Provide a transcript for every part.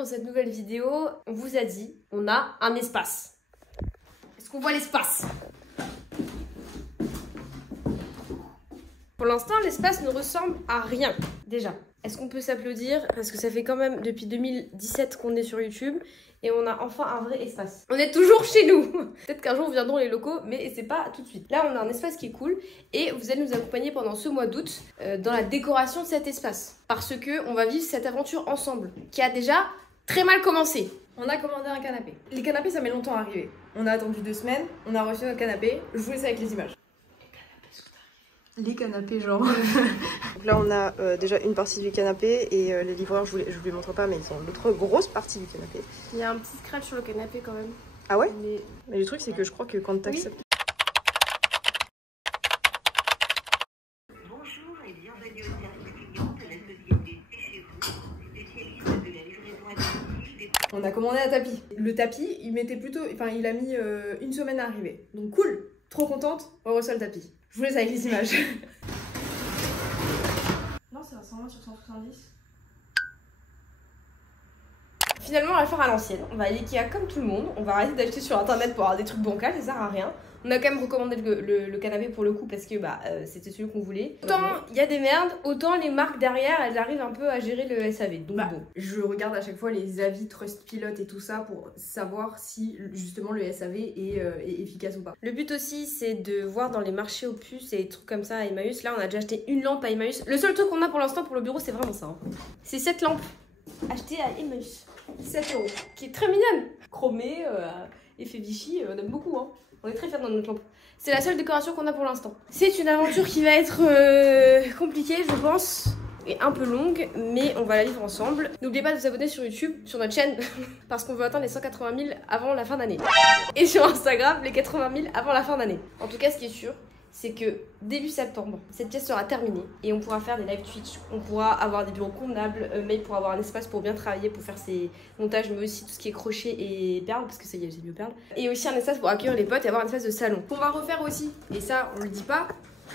dans cette nouvelle vidéo. On vous a dit, on a un espace. Est-ce qu'on voit l'espace? Pour l'instant, l'espace ne ressemble à rien, déjà. Est-ce qu'on peut s'applaudir? Parce que ça fait quand même depuis 2017 qu'on est sur YouTube et on a enfin un vrai espace. On est toujours chez nous. Peut-être qu'un jour on viendront les locaux, mais c'est pas tout de suite. Là, on a un espace qui est cool et vous allez nous accompagner pendant ce mois d'août dans la décoration de cet espace. Parce que on va vivre cette aventure ensemble, qui a déjà très mal commencé. On a commandé un canapé. Les canapés, ça met longtemps à arriver. On a attendu 2 semaines, on a reçu notre canapé. Je vous laisse avec les images. Les canapés, genre. Donc là, on a déjà une partie du canapé et les livreurs, je vous les montre pas, mais ils ont l'autre grosse partie du canapé. Il y a un petit scratch sur le canapé quand même. Ah ouais? Mais le truc, c'est que je crois que quand t'acceptes. Oui. Bonjour et bienvenue au service client de la société Chez Vous, spécialiste de la livraison à domicile. On a commandé un tapis. Le tapis, il mettait plutôt. Enfin, il a mis 1 semaine à arriver. Donc cool, trop contente, on reçoit le tapis. Je vous laisse avec les images. Non, c'est un 120 sur 170. Finalement, on va le faire à l'ancienne. On va aller Ikea comme tout le monde. On va arrêter d'acheter sur internet pour avoir des trucs bancals, ça sert à rien. On a quand même recommandé le canapé pour le coup parce que c'était celui qu'on voulait. Autant il y a des merdes, autant les marques derrière elles arrivent un peu à gérer le SAV. Donc bon. Je regarde à chaque fois les avis Trustpilot et tout ça pour savoir si justement le SAV est efficace ou pas. Le but aussi c'est de voir dans les marchés aux puces et des trucs comme ça à Emmaüs. Là on a déjà acheté une lampe à Emmaüs. Le seul truc qu'on a pour l'instant pour le bureau c'est vraiment ça. Hein. C'est cette lampe achetée à Emmaüs. 7 €. Qui est très mignonne. Chromée, effet Vichy, on aime beaucoup. Hein. On est très fiers dans notre lampe. C'est la seule décoration qu'on a pour l'instant. C'est une aventure qui va être compliquée, je pense, et un peu longue, mais on va la vivre ensemble. N'oubliez pas de vous abonner sur YouTube, sur notre chaîne, parce qu'on veut atteindre les 180 000 avant la fin d'année. Et sur Instagram, les 80 000 avant la fin d'année. En tout cas, ce qui est sûr, c'est que début septembre, cette pièce sera terminée et on pourra faire des live Twitch, on pourra avoir des bureaux convenables, mais pour avoir un espace pour bien travailler, pour faire ses montages, mais aussi tout ce qui est crochet et perles, parce que ça y est, j'ai mis aux perles. Et aussi un espace pour accueillir les potes et avoir un espace de salon. Qu'on va refaire aussi, et ça on le dit pas,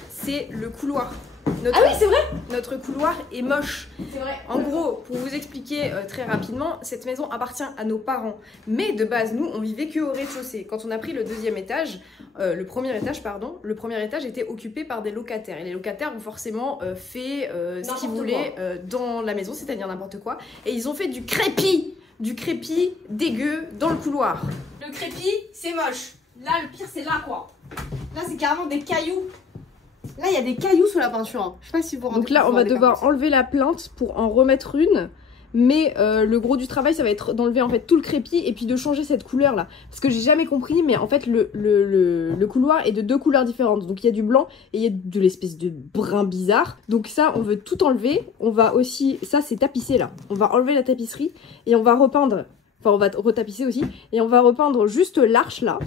c'est le couloir. Ah oui, c'est vrai. Notre couloir est moche. C'est vrai. En gros, pour vous expliquer très rapidement, cette maison appartient à nos parents. Mais de base, nous, on vivait que au rez-de-chaussée. Quand on a pris le deuxième étage, le premier étage était occupé par des locataires. Et les locataires ont forcément fait ce qu'ils voulaient dans la maison, c'est-à-dire n'importe quoi. Et ils ont fait du crépi dégueu dans le couloir. Le crépi, c'est moche. Là, le pire, c'est là, quoi. Là, c'est carrément des cailloux. Là, il y a des cailloux sous la peinture. Hein. Je sais pas si vous vous rendez compte. Donc là, on va devoir enlever la plinthe pour en remettre une. Mais le gros du travail, ça va être d'enlever en fait tout le crépi et puis de changer cette couleur là. Parce que j'ai jamais compris, mais en fait le couloir est de 2 couleurs différentes. Donc il y a du blanc et il y a de l'espèce de brun bizarre. Donc ça, on veut tout enlever. On va aussi, ça c'est tapissé là. On va enlever la tapisserie et on va repeindre. Enfin, on va retapisser aussi. Et on va repeindre juste l'arche là.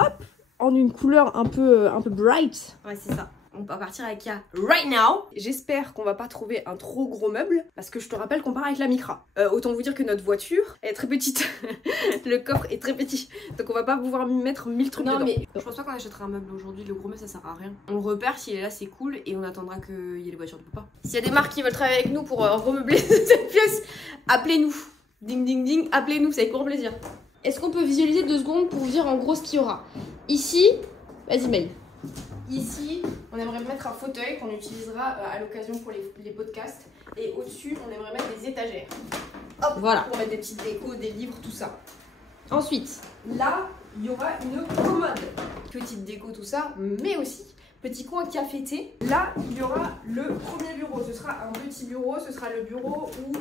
Hop, en une couleur un peu bright. Ouais, c'est ça. On va partir avec Ikea right now. J'espère qu'on va pas trouver un trop gros meuble parce que je te rappelle qu'on part avec la Micra. Autant vous dire que notre voiture elle est très petite. Le coffre est très petit. Donc on va pas pouvoir mettre 1000 trucs dedans. Non mais je pense pas qu'on achètera un meuble aujourd'hui. Le gros meuble ça sert à rien. On le repère, s'il est là c'est cool et on attendra qu'il y ait les voitures de papa. S'il y a des marques qui veulent travailler avec nous pour remeubler cette pièce, appelez-nous. Ding ding ding, appelez-nous, c'est avec grand plaisir. Est-ce qu'on peut visualiser 2 secondes pour vous dire en gros ce qu'il y aura? Ici, vas-y Maï. Ici, on aimerait mettre un fauteuil qu'on utilisera à l'occasion pour les podcasts. Et au-dessus, on aimerait mettre des étagères. Hop, voilà. Pour mettre des petites décos, des livres, tout ça. Ensuite, là, il y aura une commode. Petite déco, tout ça, mais aussi petit coin café-thé. Là, il y aura le premier bureau. Ce sera un petit bureau. Ce sera le bureau où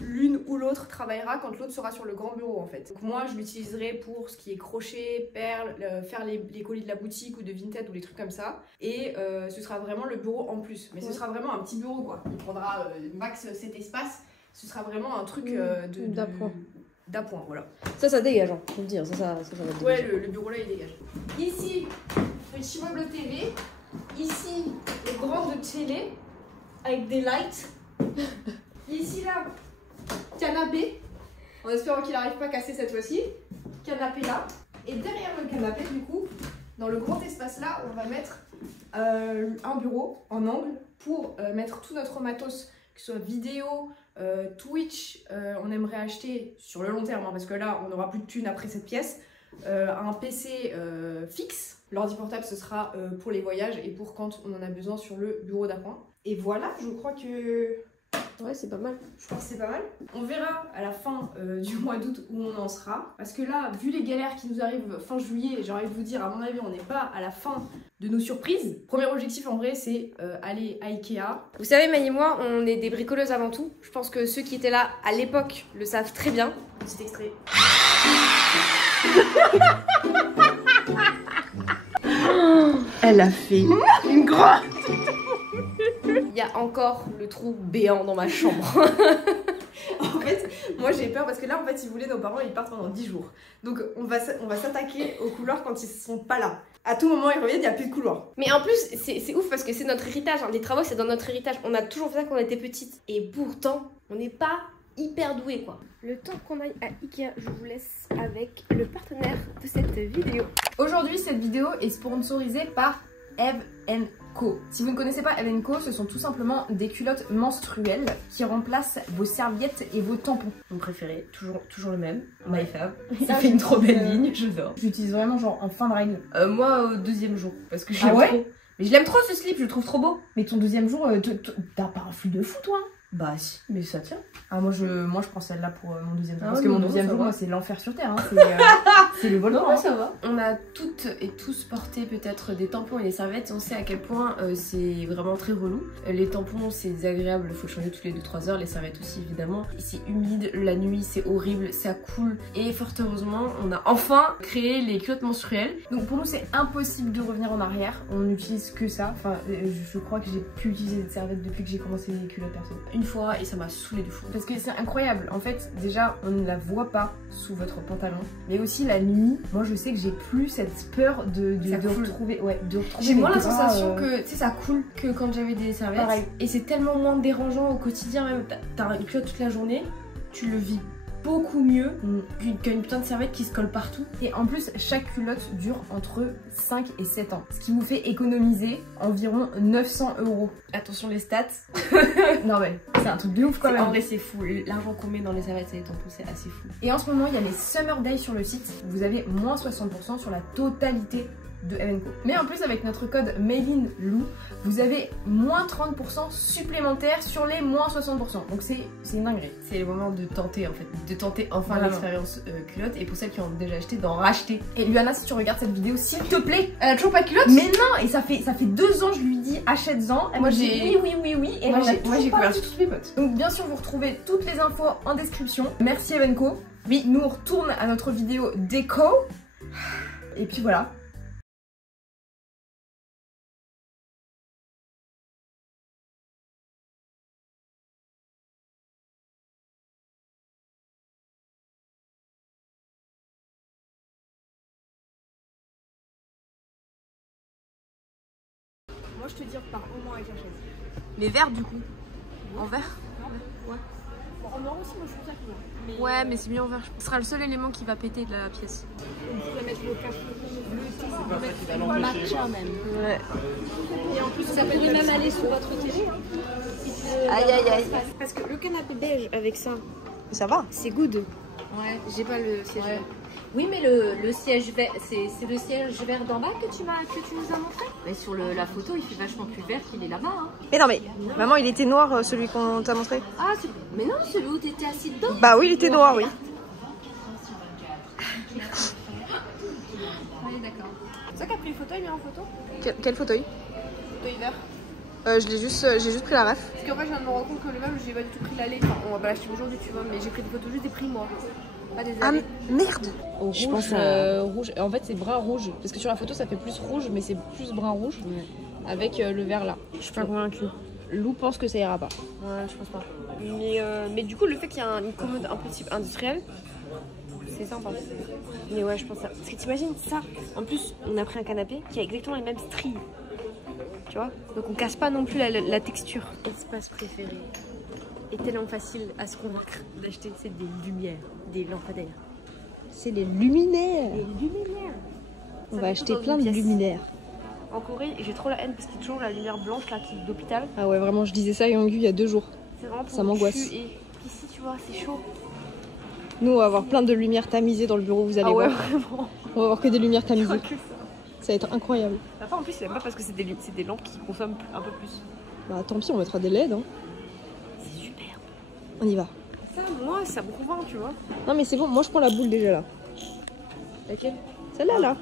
l'une ou l'autre travaillera quand l'autre sera sur le grand bureau en fait. Donc moi, je l'utiliserai pour ce qui est crochet, perles, faire les colis de la boutique ou de Vinted ou les trucs comme ça. Et ce sera vraiment le bureau en plus. Mais ce sera vraiment un petit bureau quoi. Il prendra max cet espace. Ce sera vraiment un truc d'appoint, voilà. ça dégage, hein, faut le dire. Ça va dégager. Ouais, le bureau là il dégage. Ici, petit meuble télé. Ici, grande télé avec des lights. Ici là, canapé. En espérant qu'il n'arrive pas à casser cette fois-ci. Canapé là. Et derrière le canapé, du coup, dans le grand espace là, on va mettre un bureau en angle pour mettre tout notre matos que ce soit vidéo, Twitch, on aimerait acheter sur le long terme, hein, parce que là, on n'aura plus de thunes après cette pièce, un PC fixe. L'ordi portable, ce sera pour les voyages et pour quand on en a besoin sur le bureau d'appoint. Et voilà, je crois que... Ouais, c'est pas mal. Je pense que c'est pas mal. On verra à la fin du mois d'août où on en sera. Parce que là, vu les galères qui nous arrivent fin juillet, j'ai envie de vous dire, à mon avis, on n'est pas à la fin de nos surprises. Premier objectif en vrai, c'est aller à Ikea. Vous savez, Maï et moi, on est des bricoleuses avant tout. Je pense que ceux qui étaient là à l'époque le savent très bien. Petit extrait. Elle a fait une grotte. Il y a encore le trou béant dans ma chambre. En fait, moi j'ai peur parce que là, en fait, si vous voulez, nos parents ils partent pendant 10 jours. Donc on va s'attaquer aux couloirs quand ils sont pas là. À tout moment, ils reviennent, il n'y a plus de couloir. Mais en plus, c'est ouf parce que c'est notre héritage. Hein. Les travaux, c'est dans notre héritage. On a toujours fait ça quand on était petite. Et pourtant, on n'est pas hyper doué quoi. Le temps qu'on aille à Ikea, je vous laisse avec le partenaire de cette vidéo. Aujourd'hui, cette vidéo est sponsorisée par Eve & Co. Si vous ne connaissez pas Eve & Co, ce sont tout simplement des culottes menstruelles qui remplacent vos serviettes et vos tampons. Mon préféré, toujours le même, MyFab. Il fait une trop belle ligne, j'adore. J'utilise vraiment genre en fin de règle. Moi au deuxième jour, parce que je l'aime trop. Mais je l'aime trop ce slip, je le trouve trop beau. Mais ton deuxième jour, t'as pas un flux de fou toi? Bah si, mais ça tient. Ah moi je prends celle-là pour mon deuxième jour. Parce que mon deuxième jour, moi c'est l'enfer sur terre. Hein. C'est le volcan. Non, ça va. On a toutes et tous porté peut-être des tampons et des serviettes. On sait à quel point c'est vraiment très relou. Les tampons c'est désagréable, il faut le changer toutes les 2-3 heures. Les serviettes aussi évidemment. C'est humide, la nuit c'est horrible, ça coule. Et fort heureusement, on a enfin créé les culottes menstruelles. Donc pour nous c'est impossible de revenir en arrière. On n'utilise que ça. Enfin je crois que j'ai pu utiliser des serviettes depuis que j'ai commencé les culottes perso. Une fois et ça m'a saoulé de fou. Parce que c'est incroyable. En fait déjà on ne la voit pas sous votre pantalon. Mais aussi la nuit, moi je sais que j'ai plus cette peur de retrouver. Ouais, de retrouver. J'ai moins la sensation que tu sais ça coule que quand j'avais des serviettes. Pareil. Et c'est tellement moins dérangeant au quotidien même. T'as une culotte toute la journée, tu le vis beaucoup mieux qu'une putain de serviette qui se colle partout. Et en plus, chaque culotte dure entre 5 et 7 ans. Ce qui vous fait économiser environ 900 €. Attention les stats. Non mais c'est un truc de ouf quand même. En vrai c'est fou. L'argent qu'on met dans les serviettes et les tampons c'est assez fou. Et en ce moment, il y a les Summer Days sur le site. Vous avez moins 60% sur la totalité de Eve & Co. Mais en plus avec notre code MADEINLOU, vous avez moins 30% supplémentaire sur les moins 60%. Donc c'est une dinguerie. C'est le moment de tenter en fait, de tenter enfin l'expérience culotte et pour celles qui ont déjà acheté, d'en racheter. Et Luana, si tu regardes cette vidéo, s'il te plaît, elle a toujours pas de culotte. Mais non, et ça fait 2 ans je lui dis achète-en. Moi j'ai oui et moi j'ai converti toutes mes potes. Donc bien sûr vous retrouvez toutes les infos en description. Merci Eve & Co. Oui, nous on retourne à notre vidéo déco. Et puis voilà. Moi je te dis repars au moins avec la chaise. Les verres du coup. En verre. Ouais. Bon, en or aussi moi je trouve ça cool. Mais ouais mais c'est mieux en verre. Ce sera le seul élément qui va péter de la pièce. on pourrait mettre le café, le thé, ça peut mettre matcha même. Ouais. Et en plus ça pourrait même aller sur votre télé. Hein. Aïe aïe aïe. Parce que le canapé beige avec ça, Ça va. c'est good. Ouais. J'ai pas le siège. Ouais. Oui, mais le siège vert, c'est le siège vert d'en bas que tu nous as montré. Mais sur la photo, il fait vachement plus vert qu'il est là-bas. Hein. Mais non mais maman il était noir celui qu'on t'a montré. Ah, mais non, celui où t'étais assis dedans. Bah oui il était noir oui. Oui, d'accord. C'est ça qui a pris une photo, il met en photo. Quel fauteuil? Fauteuil vert. J'ai juste pris la ref. Parce qu'en fait je viens de me rendre compte que le même j'ai pas du tout pris l'allée. Enfin on va pas l'acheter aujourd'hui tu vois, mais j'ai pris des photos juste des prix moi. Pas des Ah allées. merde. Au rouge, Je pense rouge. En fait, c'est brun rouge. Parce que sur la photo, ça fait plus rouge, mais c'est plus brun rouge. Avec le vert là. Je suis pas convaincue. Lou pense que ça ira pas. Ouais, je pense pas. Mais du coup, le fait qu'il y a une commode un peu type industriel, c'est sympa. Mais ouais, je pense ça. Parce que t'imagines ça. En plus, on a pris un canapé qui a exactement les mêmes stries. Tu vois? Donc on casse pas non plus la texture. Espace préféré. Et tellement facile à se convaincre d'acheter des lumières, des lampadaires. C'est les luminaires. Des luminaires. On va acheter plein de luminaires. En Corée, j'ai trop la haine parce qu'il y a toujours la lumière blanche là qui est d'hôpital. Ah ouais, vraiment, je disais ça à Yonggu il y a 2 jours. C'est vraiment pour Ça m'angoisse. le cul. Et ici, tu vois, c'est chaud. Nous, on va avoir plein de lumières tamisées dans le bureau, vous allez voir. Vraiment. On va avoir que des lumières tamisées. Ça va être incroyable. Enfin, en plus, il aime pas parce que c'est des lampes qui consomment un peu plus. Bah tant pis, on mettra des LED. Hein. C'est super. On y va. Ça, moi, ça me convainc, tu vois. Non mais c'est bon, moi je prends la boule déjà là. Laquelle? Celle-là là.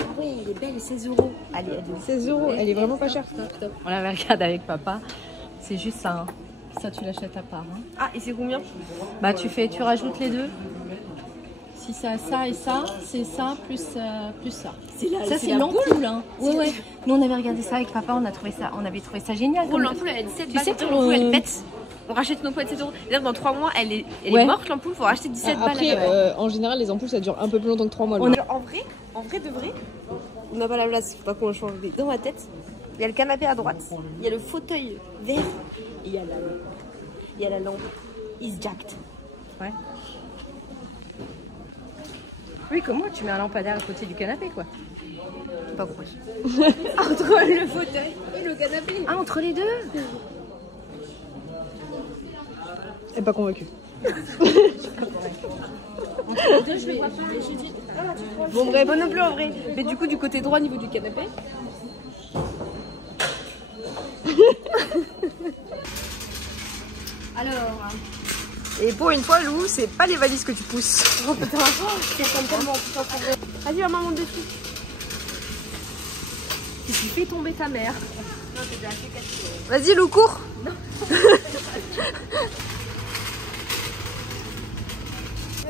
Ah oui, il est belle, 16 €. Allez, 16 €, elle est vraiment pas chère. On l'avait regardé avec papa. C'est juste ça. Hein. Ça, tu l'achètes à part. Hein. Ah, et c'est combien? Bah, tu rajoutes les deux. Si ça, ça et ça, c'est ça plus ça. Ça, c'est l'ampoule. Hein. Ouais. Nous, on avait regardé ça avec papa. On avait trouvé ça génial. Pour l'ampoule, elle a 17 Tu balles. sais, L'ampoule, elle pète. On rachète une ampoule à 7 €. C'est-à-dire dans 3 mois, elle est morte l'ampoule, faut racheter 17 balles. Après, en général, les ampoules ça dure un peu plus longtemps que 3 mois. En vrai de vrai, on n'a pas la place, faut pas qu'on le change. Mais dans ma tête, il y a le canapé à droite, il y a le fauteuil vert, et il y a la lampe. Is jacked. Ouais. Oui, comment tu mets un lampadaire à côté du canapé, quoi? Pas compris. Entre le fauteuil et le canapé. Ah, entre les deux? Elle est pas convaincue. Bon bref, pas non plus en vrai. Mais du coup, du côté droit, au niveau du canapé. Alors, Et pour une fois, Lou, c'est pas les valises que tu pousses. Oh putain, ça ressemble tellement. Vas-y, maman, monte dessus. Tu fais tomber ta mère. Vas-y, Lou, cours.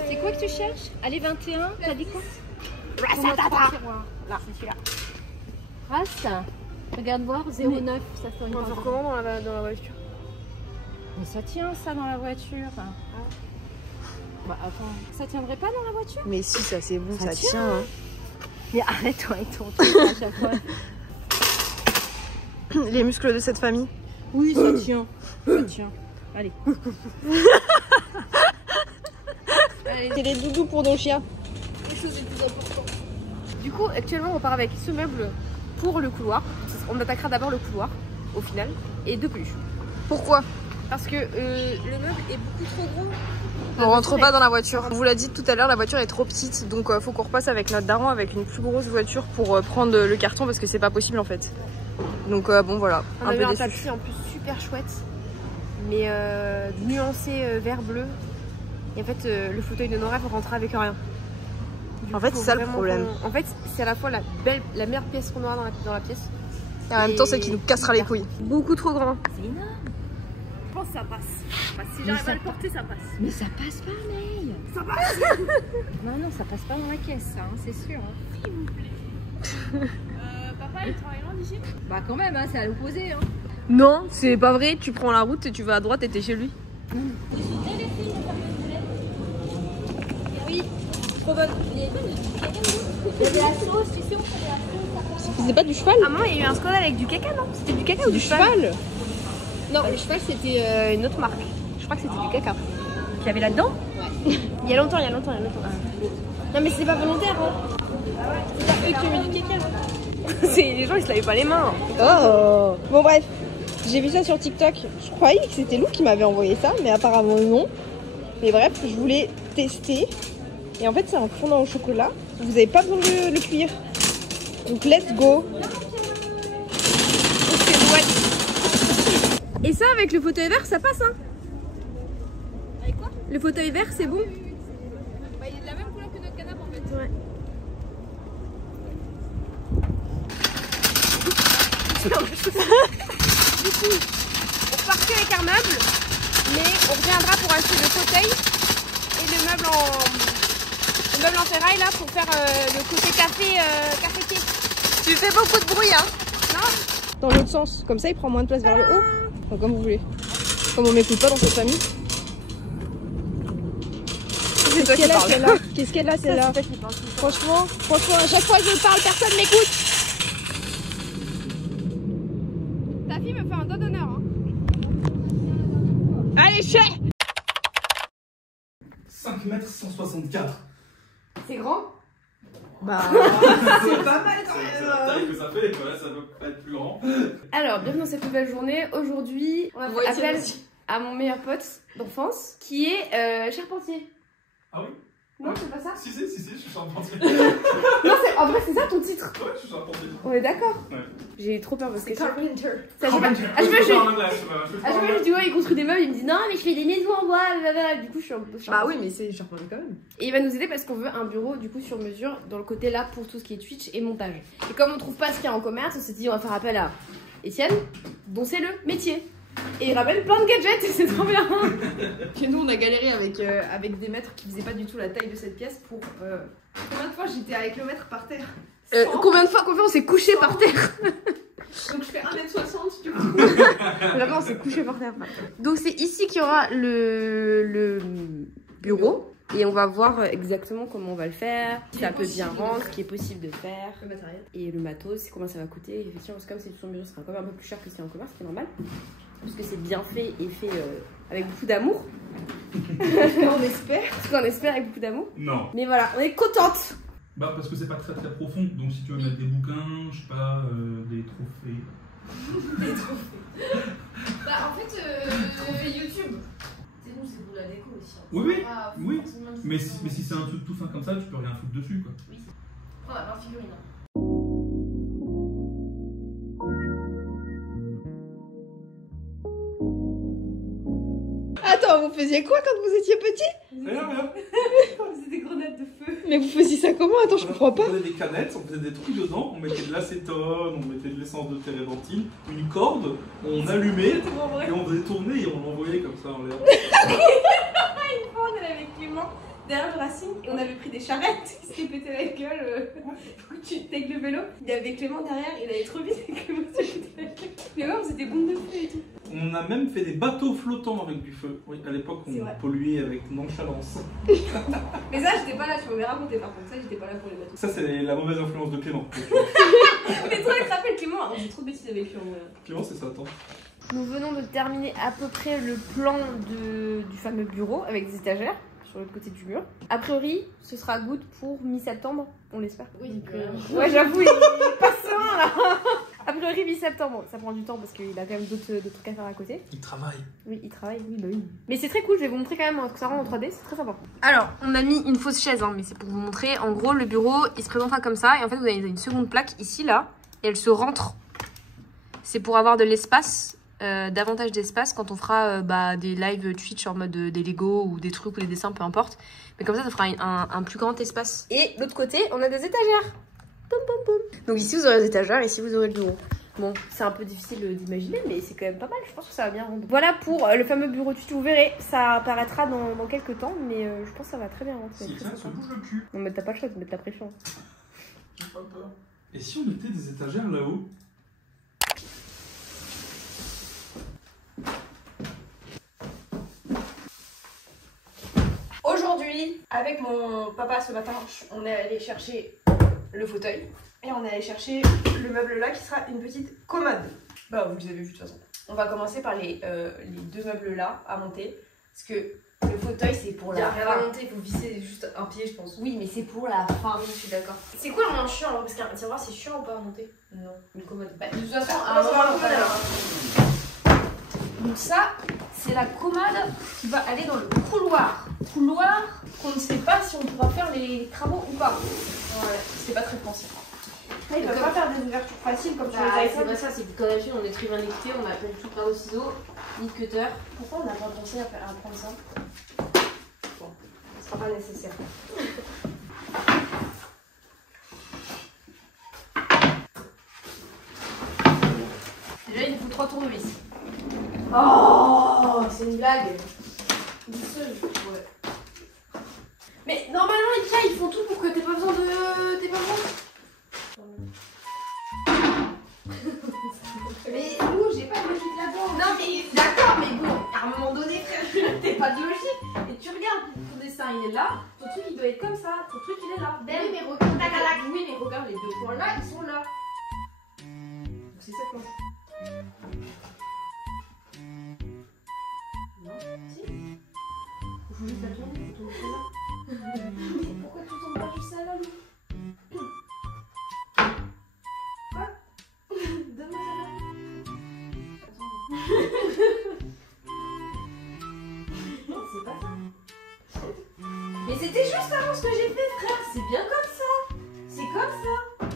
C'est quoi que tu cherches? Allez, 21, t'as dit quoi? Là, c'est celui-là. Race. Regarde voir, 09, ça fait une On va faire comment dans la voiture? Mais ça tient ça dans la voiture. Bah attends, ça tiendrait pas dans la voiture? Mais si, ça c'est bon, Ça ça tient, tient. Hein. Mais arrête-toi avec ton truc à chaque fois. Les muscles de cette famille. Oui, ça tient. Ça tient. Allez. C'est les doudous pour nos chiens. Les choses les plus importantes. Du coup, actuellement, on part avec ce meuble pour le couloir. On attaquera d'abord le couloir, au final, et deux peluches. Pourquoi? Parce que le meuble est beaucoup trop gros. On rentre pas dans la voiture. On vous l'a dit tout à l'heure, la voiture est trop petite. Donc faut qu'on repasse avec notre daron avec une plus grosse voiture pour prendre le carton parce que c'est pas possible en fait. Donc bon voilà, On a eu un taxi en plus super chouette, mais nuancé vert bleu. Et en fait, le fauteuil de nos rêves rentrait avec rien. En fait, c'est ça le problème. En fait, c'est à la fois la meilleure pièce qu'on aura dans la pièce. Et en même temps, c'est qui nous cassera les couilles. Beaucoup trop grand. C'est énorme. Je pense que ça passe. Enfin, si j'arrive à le porter, ça passe. Mais ça passe pas, Neil. Ça passe. Non, ça passe pas dans la caisse, ça, hein, c'est sûr. Hein. S'il vous plaît. Papa, il travaille loin d'ici? Bah quand même, hein, c'est à l'opposé. Hein. Non, c'est pas vrai. Tu prends la route et tu vas à droite et t'es chez lui. Oui, trop bonne. Il y avait la sauce, tu sais, on fait la sauce. C'est pas du cheval? Ah maman, il y a eu un scandale avec du caca, non? C'était du caca ou du cheval? Non, le cheval c'était une autre marque. Je crois que c'était du caca. Qu'il y avait là-dedans? Ouais. Il y a longtemps. Non mais c'est pas volontaire, hein. C'est pas eux qui ont mis du caca. Les gens ils se lavaient pas les mains. Oh. Bon bref, j'ai vu ça sur TikTok. Je croyais que c'était Lou qui m'avait envoyé ça, mais apparemment non. Mais bref, je voulais tester. Et en fait c'est un fondant au chocolat. Vous avez pas besoin de le cuire. Donc let's go. Et ça avec le fauteuil vert ça passe, hein? avec quoi? Le fauteuil vert c'est bon. Bah, il est de la même couleur que notre canapé en fait. Ouais. Du coup, on repartit avec un meuble, mais on reviendra pour acheter le fauteuil et le meuble en ferraille là pour faire le côté café thé. Tu fais beaucoup de bruit, hein? Non? Dans l'autre sens, comme ça il prend moins de place vers le haut. Enfin, comme vous voulez. Comme on m'écoute pas dans cette famille. Qu'est-ce qu'elle a celle-là? Qu'est-ce qu'elle a celle-là? Franchement, à chaque fois que je parle, personne m'écoute. Ta fille me fait un doigt d'honneur, hein. Allez, chais! 5 mètres 164. C'est grand? Bah, c'est pas mal quand C'est la taille que ça fait, voilà, ça peut pas être plus grand. Alors, bienvenue dans cette nouvelle journée. Aujourd'hui, on va faire appel à mon meilleur pote d'enfance qui est charpentier. Ah oui? Non, c'est pas ça? Si, je suis charpentier. Non, en vrai, c'est ça ton titre? Ouais, je suis charpentier. On est d'accord? Ouais. J'ai trop peur parce que Carpenter. ça je dis ouais, il construit des meubles, il me dit non, mais je fais des maisons en bois, blablabla. Du coup, je suis un peu Bah oui, mais c'est charpentier quand même. Et il va nous aider parce qu'on veut un bureau du coup sur mesure dans le côté là pour tout ce qui est Twitch et montage. Et comme on trouve pas ce qu'il y a en commerce, on s'est dit on va faire appel à Étienne, dont c'est le métier. Et il ramène plein de gadgets et c'est trop bien. Et nous on a galéré avec des mètres qui faisaient pas du tout la taille de cette pièce pour... Combien de fois j'étais avec le mètre par terre? Combien de fois on s'est couché par terre? Donc je fais 1m60 du coup. Vraiment on s'est couché par terre. Donc c'est ici qu'il y aura le bureau. Et on va voir exactement comment on va le faire, si ça peut bien rendre, ce qui est possible de faire. Le matériel. Et le matos, combien ça va coûter. Effectivement, comme c'est son bureau, ce sera quand même un peu plus cher que ce qu'il y a en commerce, c'est normal. Parce que c'est bien fait et fait avec beaucoup d'amour. On espère. Parce qu'on espère avec beaucoup d'amour. Non. Mais voilà, on est contente. Bah, parce que c'est pas très très profond. Donc, si tu veux mettre des bouquins, je sais pas, des trophées. Des trophées. Bah, en fait, YouTube. C'est nous, c'est pour la déco aussi. Oui. Mais si c'est un truc tout fin comme ça, tu peux rien foutre dessus, quoi. Oui. On a plein de figurines. attends, vous faisiez quoi quand vous étiez petit? Rien. On faisait des grenades de feu. Mais vous faisiez ça comment? Attends, je comprends pas. On faisait des canettes, on faisait des trucs dedans, on mettait de l'acétone, on mettait de l'essence de térébenthine, une corde, on allumait et on faisait tourner et on l'envoyait comme ça en l'air. On allait avec Clément derrière le Racing et on avait pris des charrettes qui s'étaient pété la gueule avec le vélo. Il y avait Clément derrière, il allait trop vite et Clément s'est pété la gueule. Mais ouais, on faisait des bombes de feu et tout. On a même fait des bateaux flottants avec du feu. Oui, à l'époque, C'est on vrai. polluait avec nonchalance. Mais ça, j'étais pas là, tu m'avais raconté par contre, ça, j'étais pas là pour les bateaux. Ça, c'est la mauvaise influence de Clément. Mais toi, tu te rappelles Clément? On faisait trop de bêtises avec lui en vrai. Clément, c'est Satan. Nous venons de terminer à peu près le plan du fameux bureau avec des étagères sur l'autre côté du mur. A priori, ce sera good pour mi-septembre, on l'espère. Oui, Ouais, j'avoue, il est patient là. A priori, mi-septembre, ça prend du temps parce qu'il a quand même d'autres trucs à faire à côté. Il travaille. Oui, il travaille, oui, bah oui. Mais c'est très cool, je vais vous montrer quand même ce que ça rend en 3D, c'est très sympa. Alors, on a mis une fausse chaise, hein, mais c'est pour vous montrer. En gros, le bureau, il se présentera comme ça. Et en fait, vous avez une seconde plaque ici, là, et elle se rentre. C'est pour avoir de l'espace. Davantage d'espace quand on fera des live Twitch en mode des Lego ou des trucs ou des dessins, peu importe. Mais comme ça fera un plus grand espace. Et l'autre côté, on a des étagères. Poum, poum, poum. Donc ici, vous aurez les étagères et ici, vous aurez le bureau. Bon, c'est un peu difficile d'imaginer, mais c'est quand même pas mal. Je pense que ça va bien rendre. Voilà pour le fameux bureau Twitch. Vous verrez, ça apparaîtra dans quelques temps, mais je pense que ça va très bien rentrer. Si, tiens, ça bouge le cul. Non, mais t'as pas le choix de mettre la pression. J'ai pas peur. Et si on mettait des étagères là-haut? Aujourd'hui, avec mon papa ce matin, on est allé chercher le fauteuil et on est allé chercher le meuble là qui sera une petite commode. Bah, vous les avez vus de toute façon. On va commencer par les deux meubles là à monter parce que le fauteuil c'est pour la fin. À monter, il faut visser juste un pied, je pense. Oui, mais c'est pour la fin. Oui, je suis d'accord. C'est quoi le moins chiant parce qu'un tiroir c'est chiant ou pas à monter? Non, une commode. Bah, de toute façon, à un moment, donc ça, c'est la commode qui va aller dans le couloir. Couloir qu'on ne sait pas si on pourra faire les travaux ou pas. Ouais, c'est pas très pensé. Là, il va pas faire des ouvertures faciles comme sur les C'est iPhones. pas ça, c'est que d'habitude on écrivait un équité, on a pas du tout de au ciseau, ni de cutter. Pourquoi on n'a pas pensé à prendre ça? Bon, ce sera pas nécessaire. Déjà, il nous faut 3 tournevis. Oh, c'est une blague. Une seule, ouais. Mais normalement, Ikea, ils font tout pour que t'aies pas besoin de. T'aies pas besoin. Mais nous, j'ai pas de logique là-dedans. Non, mais d'accord, mais bon, à un moment donné, t'es pas de logique. Et tu regardes, ton dessin il est là, ton truc il doit être comme ça, ton truc il est là. Oui, mais regarde, Oui, mais regarde, les deux points là, ils sont là. Donc c'est ça quoi. Non, si. Il faut juste la tourner, c'est ton là. pourquoi tu tombes pas juste ça là, lui? transparent ce que j'ai fait, frère. C'est bien comme ça. C'est comme ça.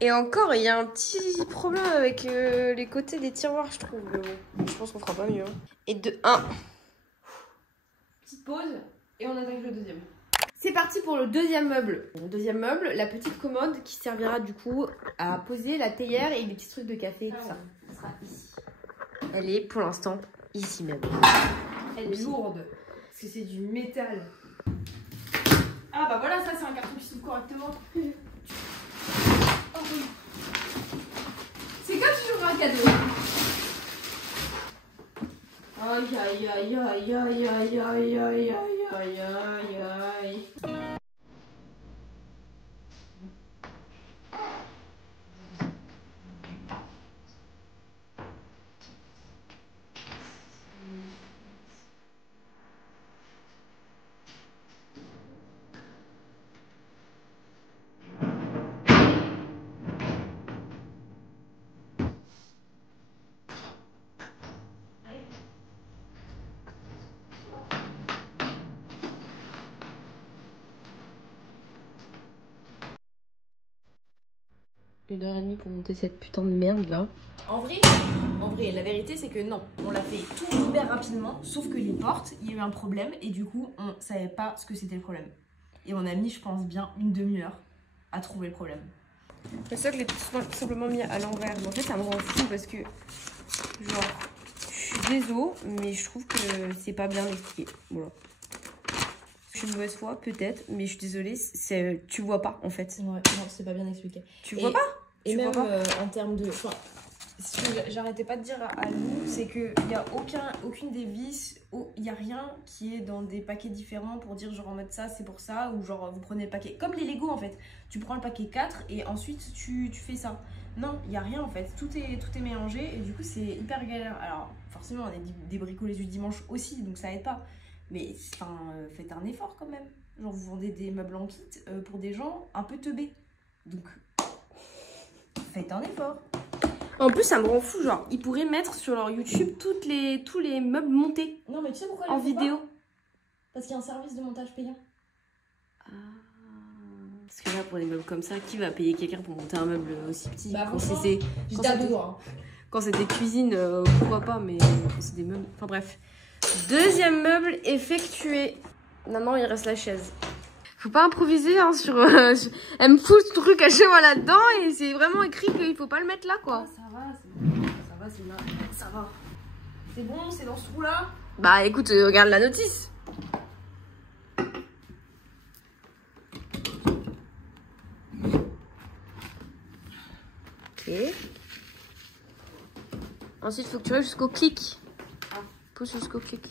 Et encore, il y a un petit problème avec les côtés des tiroirs, je trouve. Mais bon, je pense qu'on fera pas mieux. Hein. Et de 1. Petite pause et on attaque le deuxième. C'est parti pour le deuxième meuble. Le deuxième meuble, la petite commode qui servira du coup à poser la théière et les petits trucs de café et tout ça. Elle sera ici. Elle est pour l'instant ici même. Elle est lourde parce que c'est du métal. Ah bah voilà, ça c'est un carton qui s'ouvre correctement. Oh oui. C'est comme si j'ouvrais un cadeau. Aïe aïe aïe aïe aïe aïe aïe aïe aïe aïe aïe. Une heure et demie pour monter cette putain de merde là. En vrai, la vérité c'est que non, on l'a fait tout hyper rapidement, sauf que les portes, il y a eu un problème et du coup on savait pas ce que c'était le problème. Et on a mis, je pense, bien une demi-heure à trouver le problème. Le socle est tout simplement mis à l'envers. En fait, ça me rend fou parce que, genre, je suis désolée, mais je trouve que c'est pas bien expliqué. Voilà. Je suis de mauvaise foi, peut-être, mais je suis désolée, tu vois pas en fait. Ouais, non, c'est pas bien expliqué. Tu vois pas? Et même en termes de... Enfin, ce que j'arrêtais pas de dire à Lou, c'est qu'il n'y a aucune des vis, il n'y a rien qui est dans des paquets différents pour dire genre en mode ça c'est pour ça, ou genre vous prenez le paquet, comme les Lego en fait, tu prends le paquet 4 et ensuite tu fais ça. Non, il n'y a rien en fait, tout est mélangé et du coup c'est hyper galère. Alors forcément on est des bricolés du dimanche aussi, donc ça aide pas, mais enfin faites un effort quand même. Genre vous vendez des meubles en kit pour des gens un peu teubés, donc faites un effort. En plus, ça me rend fou, genre, ils pourraient mettre sur leur YouTube tous les meubles montés. Non, mais tu sais pourquoi en vidéo. Parce qu'il y a un service de montage payant. Ah. Parce que là, pour des meubles comme ça, qui va payer quelqu'un pour monter un meuble aussi petit? Bah, quand c'est des cuisines, pourquoi pas, mais quand c'est des meubles. Enfin bref. Deuxième meuble effectué. Maintenant, il reste la chaise. Faut pas improviser hein, sur. Elle me fout ce truc à chaque fois là-dedans et c'est vraiment écrit qu'il faut pas le mettre là quoi. Ça va, c'est là. Ça va. C'est bon, c'est dans ce trou là. Bah écoute, regarde la notice. Ok. Ensuite, faut que tu ailles jusqu'au clic. Pousse jusqu'au clic.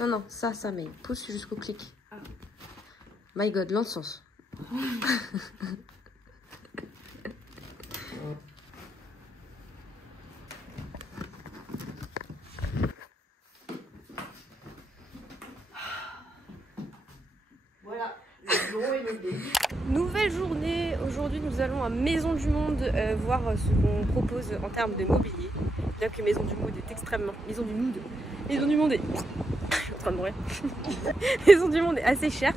Non, ça, mais pousse jusqu'au clic. My God, l'encens. Voilà, le bureau est meublé. Nouvelle journée. Aujourd'hui, nous allons à Maison du Monde voir ce qu'on propose en termes de mobilier. Bien que Maison du Monde est extrêmement... Maison du Monde est... Je suis en train de mourir. Maison du Monde est assez cher.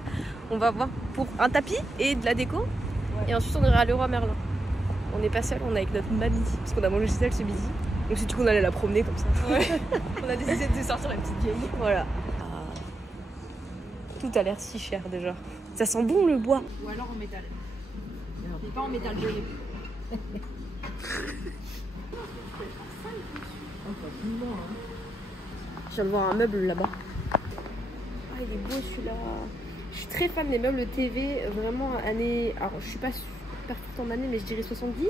On va voir pour un tapis et de la déco. Ouais. Et ensuite, on ira à Leroy Merlin. On n'est pas seul, on est avec notre mamie. Parce qu'on a mangé chez elle ce midi. Donc c'est du coup, on allait la promener comme ça. Ouais. On a décidé de sortir la petite vieille. Voilà. Tout a l'air si cher déjà. Ça sent bon le bois. Ou alors en métal. Mais pas en métal gelé. Je viens de voir un meuble là-bas. Ah, il est beau celui-là. Je suis très fan des meubles TV, vraiment années... Alors, je suis pas super forte en année, mais je dirais 70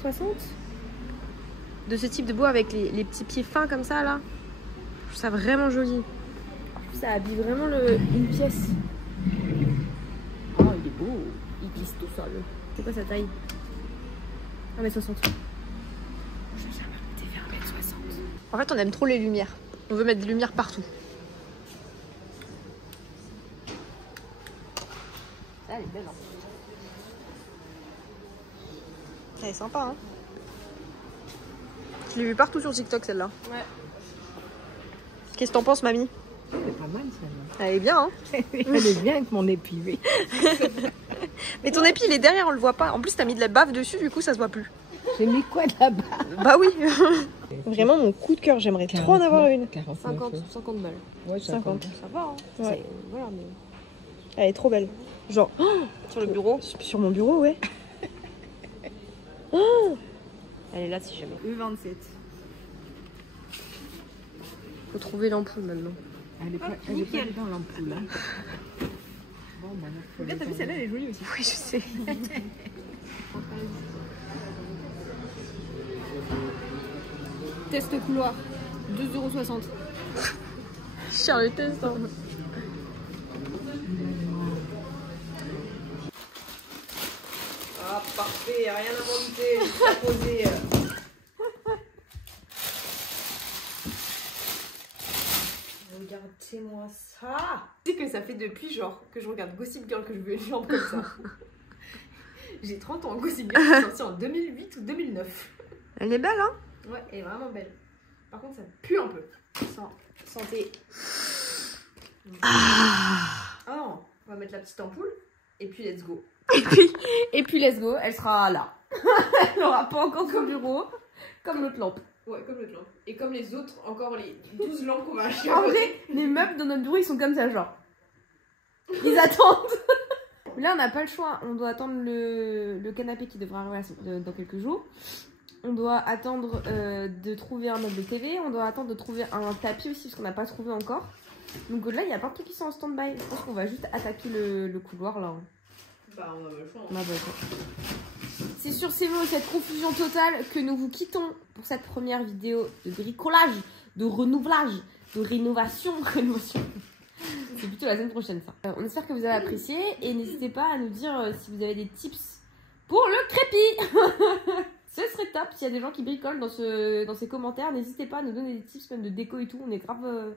60 de ce type de bois avec les petits pieds fins comme ça, là. Je trouve ça vraiment joli. Je trouve ça habille vraiment une pièce. glisse tout seul. C'est quoi sa taille? 1m60. En fait, on aime trop les lumières. On veut mettre des lumières partout. Ah, elle est belle, hein. Elle est sympa, hein. Je l'ai vu partout sur TikTok, celle-là. Ouais. Qu'est-ce que t'en penses, mamie? Elle est pas mal celle-là. Elle est bien, hein. Elle est bien avec mon épi, oui. Mais ton épi, il est derrière, on le voit pas. En plus, t'as mis de la bave dessus, du coup, ça se voit plus. J'ai mis quoi là-bas? Bah oui. Vraiment, mon coup de cœur, j'aimerais trop en avoir une. 50 balles. Ouais, 50. Ça va, hein. Ouais. Voilà, mais... Elle est trop belle. Genre, Sur le bureau, sur mon bureau, ouais. elle est là si jamais. E27. Faut trouver l'ampoule maintenant. Elle est pas dans l'ampoule. Hein. Bon, maintenant, faut Regarde, t'as vu, celle-là, elle est jolie aussi. Oui, je sais. Test couloir, 2,60 €. Cher le test, hein. Ah, parfait, rien à monter, juste à poser. Regardez-moi ça. Tu sais que ça fait depuis genre que je regarde Gossip Girl que je veux une jambe comme ça. J'ai 30 ans, Gossip Girl est sorti en 2008 ou 2009. Elle est belle, hein? Ouais, elle est vraiment belle. Par contre, ça pue un peu. Santé. Ah non, on va mettre la petite ampoule et puis let's go. Et puis let's go, elle sera là. Elle n'aura pas encore de bureau, comme l'autre lampe. Ouais, comme l'autre lampe. Et comme les autres, encore les 12 lampes qu'on va acheter. En vrai, les meubles dans notre bureau, ils sont comme ça, genre. Ils attendent. Là, on n'a pas le choix. On doit attendre le canapé qui devra arriver dans quelques jours. On doit attendre de trouver un meuble de TV. On doit attendre de trouver un tapis aussi, parce qu'on n'a pas trouvé encore. Donc là, il y a plein de trucs qui sont en stand-by. Je pense qu'on va juste attaquer le couloir, là. Bah, on a pas le choix. On a pas le choix. C'est sur ces mots, cette confusion totale, que nous vous quittons pour cette première vidéo de bricolage, de renouvelage, de rénovation. C'est plutôt la semaine prochaine, ça. On espère que vous avez apprécié et n'hésitez pas à nous dire si vous avez des tips pour le crépi. Ce serait top s'il y a des gens qui bricolent dans ces commentaires. N'hésitez pas à nous donner des tips même de déco et tout. On est grave...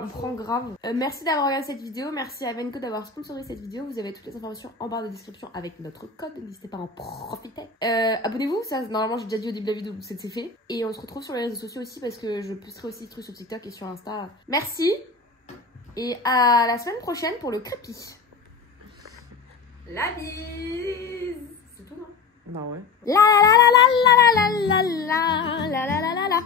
on prend grave. Merci d'avoir regardé cette vidéo. Merci à Venco d'avoir sponsorisé cette vidéo. Vous avez toutes les informations en barre de description avec notre code. N'hésitez pas à en profiter. Abonnez-vous. Ça, normalement, j'ai déjà dit au début de la vidéo, donc c'est fait. Et on se retrouve sur les réseaux sociaux aussi parce que je posterai aussi des trucs sur TikTok et sur Insta. Merci. Et à la semaine prochaine pour le crépi. La bise. C'est tout, non? Bah ouais. La la la la la la la la la la la la la la.